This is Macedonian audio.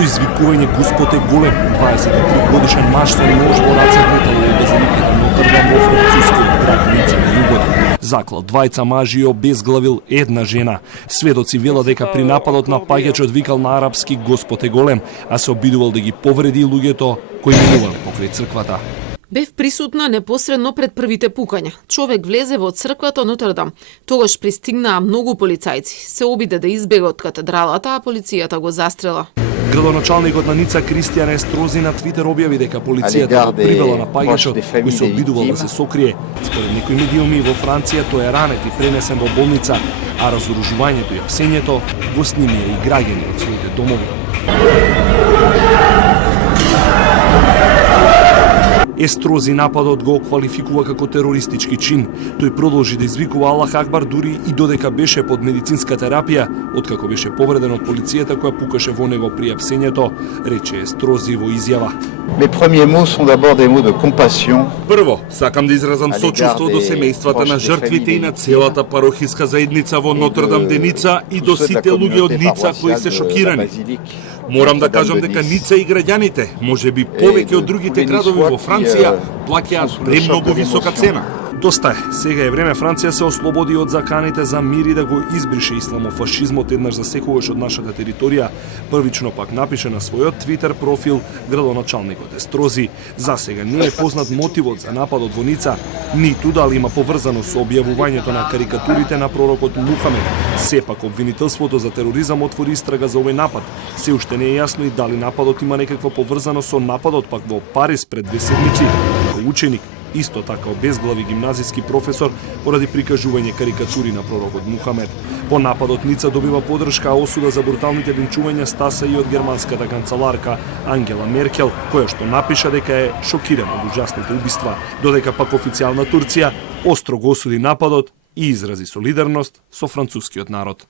со извикување Господ е голем. 23 годишен маж со нож во раце влетел во базиликата Нотр-Дам во францускиот град Ница на југот. Заклал двајца мажи и обезглавил една жена. Сведоци велат дека при нападот напаѓачот викал на арапски Господ е голем, а се обидувал да ги повреди луѓето кои минувале покрај црквата. Бев присутна непосредно пред првите пукања. Човек влезе во црквата Нотр-Дам. Тогаш пристигнаа многу полицајци. Се обиде да избега од катедралата, а полицијата го застрела. Градоначалникот на Ница Кристијан Естрози на Твитер објави дека полицијата го привела напаѓачот кој се обидувал да се сокрие. Според некои медиуми во Франција тој е ранет и пренесен во болница, а разоружувањето и апсењето го снимија и граѓани од своите домови. Естрози нападот го квалификува како терористички чин. Тој продолжи да извикува Аллах Акбар дури и додека беше под медицинска терапија, откако беше повреден од полицијата која пукаше во него при апсењето, рече Естрози во изјава. Mes premiers mots sont d'abord des mots de compassion. Прво, сакам да изразам сочувство до семејствата на жртвите и на целата парохиска заедница во Нотр-Дам де Ница и до сите луѓе од Ница кои се шокирани. Морам да кажам дека Ница и граѓаните, можеби повеќе од другите градови во Франција, плаќаат премногу висока цена. Доста е. Сега е време Франција се ослободи од заканите за мир и да го избрише исламофашизмот еднаш за секогаш од нашата територија. Првично пак напише на својот Твитер профил градоначалникот Естрози. За сега не е познат мотивот за нападот во Ница, ниту дали има поврзано со објавувањето на карикатурите на пророкот Мухамед. Сепак обвинителството за тероризам отвори истрага за овој напад. Се уште не е јасно и дали нападот има некаква поврзано со нападот пак во Париз пред 2 седмици. Како ученик, исто така обезглави гимназиски професор поради прикажување карикатури на пророкот Мухамед. По нападот Ница добива поддршка, а осуда за бруталните линчувања стаса и од германската канцеларка Ангела Меркел, која што напиша дека е шокирана од ужасните убиства, додека пак официјална Турција остро го осуди нападот и изрази солидарност со францускиот народ.